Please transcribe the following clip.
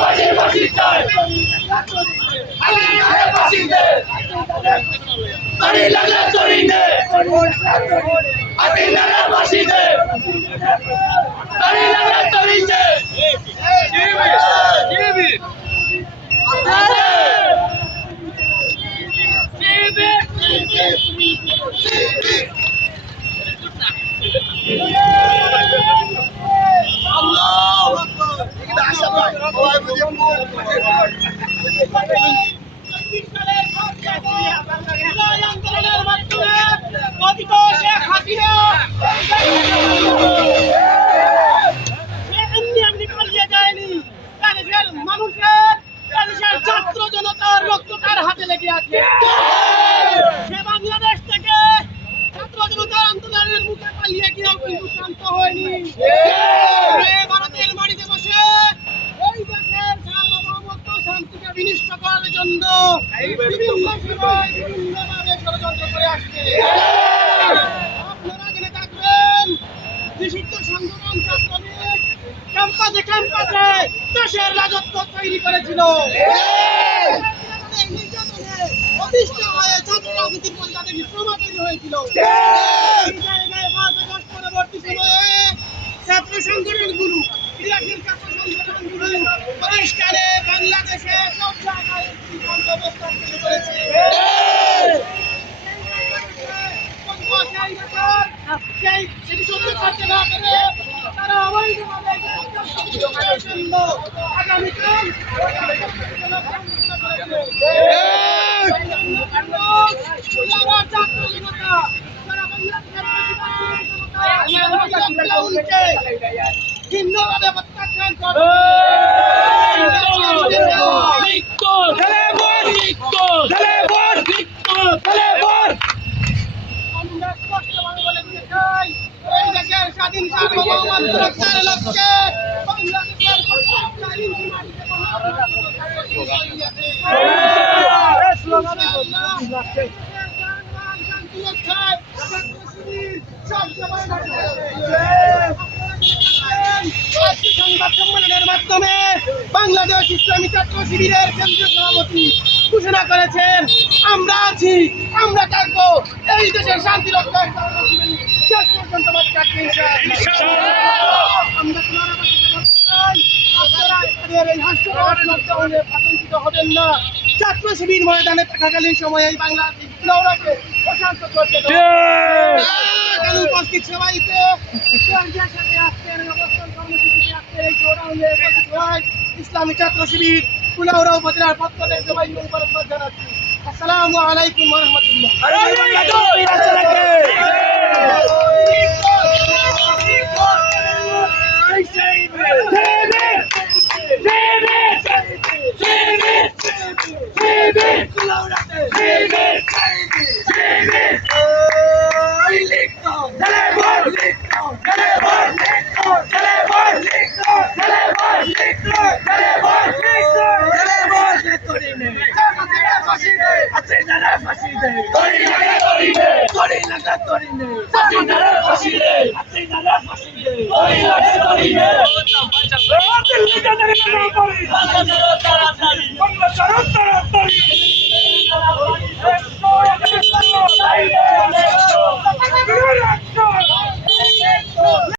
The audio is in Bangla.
ফাঁসি চাই আল্লাহ ফাঁসি দে তরি লাগলে তরি নে আল্লাহ ফাঁসি দে তরি লাগলে তরি নে ছাত্র জনতার রক্ত তার হাতে লেগে আছে। সে বাংলাদেশ থেকে ছাত্র জনতার আন্দোলনের মুখে পালিয়ে গিয়েও কিন্তু শান্ত হয়নি। ভারতের মাটিতে বসে এই দেশের সার্বভৌমত্ব শান্তিকে বিনষ্ট করার জন্য বিভিন্ন সময় বিভিন্নভাবে ষড়যন্ত্র করে আসছে। আপনারা জেনে থাকবেন নিষিদ্ধ সংগঠন ছাত্রলীগ ক্যাম্পাসে দেশের রাজত্ব তৈরি করেছিল। অতিষ্ঠ হয়ে ছাত্র রাজনীতির পরিচালনা বিপ্লব তৈরি হয়েছিল। পরবর্তী সময়ে ছাত্র সংগঠনগুলো ক্রিয়াশীল ছাত্র সংগঠনগুলো পরিষ্কারে বাংলাদেশে সব জায়গায় অবস্থান তৈরি করেছে। সেটি সহ্য করতে না পেরে তারা অবৈধভাবে আগামীকাল ভিন্নভাবে প্রত্যাখ্যান করবে। আমরা স্পষ্টভাবে বলে দিতে চাই, এই দেশের স্বাধীন সার্বভৌমত্ব রক্ষার লক্ষ্যে বাংলাদেশের সংবাদ সম্মেলনের মাধ্যমে বাংলাদেশ ইসলামী ছাত্র শিবিরের কেন্দ্রীয় সভাপতি ঘোষণা করেছেন, আমরা আছি, আমরা থাকবো, এই দেশের শান্তি রক্ষার শেষ পর্যন্ত আতঙ্কিত হবেন না। ছাত্র শিবির ময়দানে থাকাকালীন সময়ে এই বাংলাদেশ প্রশান্ত করতে উপস্থিত সবাইকে ইসলামী ছাত্র শিবির কুলাউড়া উপজেলার পক্ষ থেকে সবাইকে মুবারকবাদ জানাচ্ছি। আসসালামু আলাইকুম ওয়া rahmatullahi